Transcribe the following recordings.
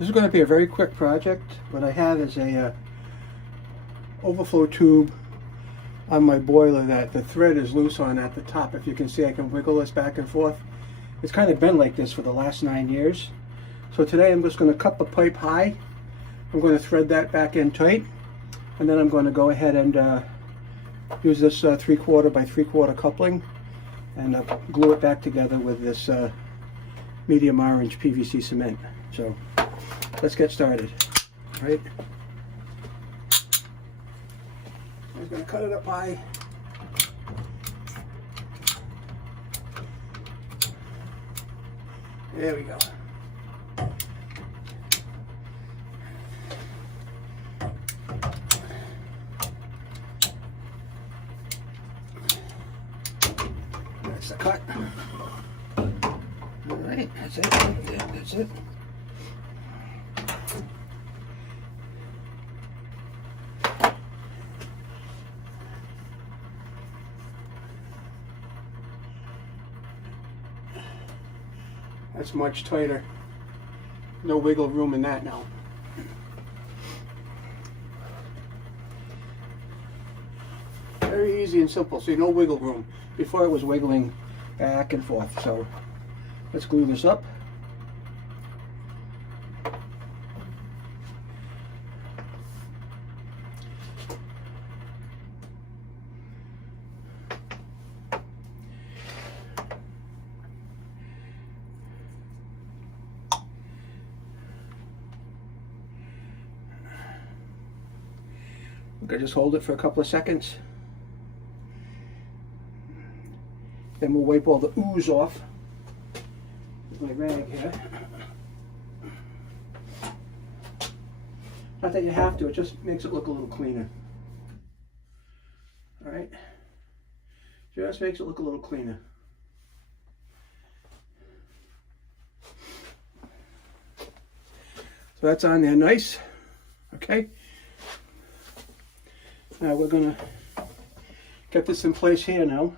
This is going to be a very quick project. What I have is a overflow tube on my boiler that the thread is loose on at the top. If you can see, I can wiggle this back and forth. It's kind of been like this for the last 9 years. So today I'm just going to cut the pipe high. I'm going to thread that back in tight, and then I'm going to go ahead and use this 3/4 by 3/4 coupling and glue it back together with this medium orange PVC cement. So let's get started. All right. I'm just going to cut it up high. There we go. That's the cut. All right, that's it. That's it. That's much tighter. No wiggle room in that now. Very easy and simple. See, no wiggle room. Before it was wiggling back and forth. So let's glue this up. I just hold it for a couple of seconds. Then we'll wipe all the ooze off with my rag here. Not that you have to, it just makes it look a little cleaner. All right, just makes it look a little cleaner. So that's on there nice, okay? Now we're gonna get this in place here now.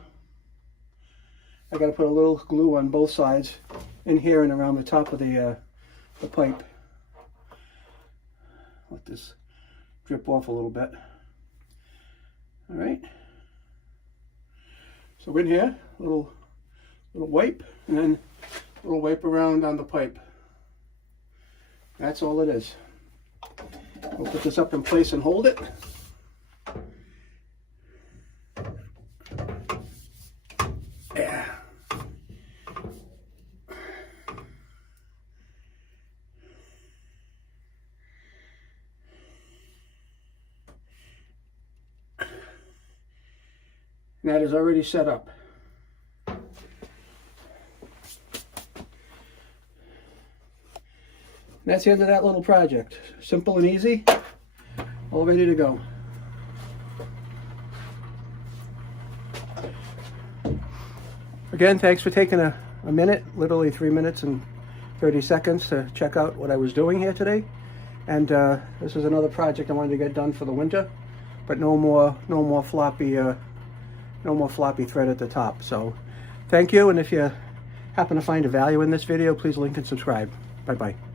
I gotta put a little glue on both sides, in here and around the top of the pipe. Let this drip off a little bit. All right. So in here, little wipe, and then a little wipe around on the pipe. That's all it is. We'll put this up in place and hold it. Yeah. That is already set up. That's the end of that little project. Simple and easy, all ready to go. Again, thanks for taking a minute, literally 3 minutes and 30 seconds to check out what I was doing here today. And this is another project I wanted to get done for the winter, but no more floppy thread at the top. So thank you, and if you happen to find a value in this video, please like and subscribe. Bye bye.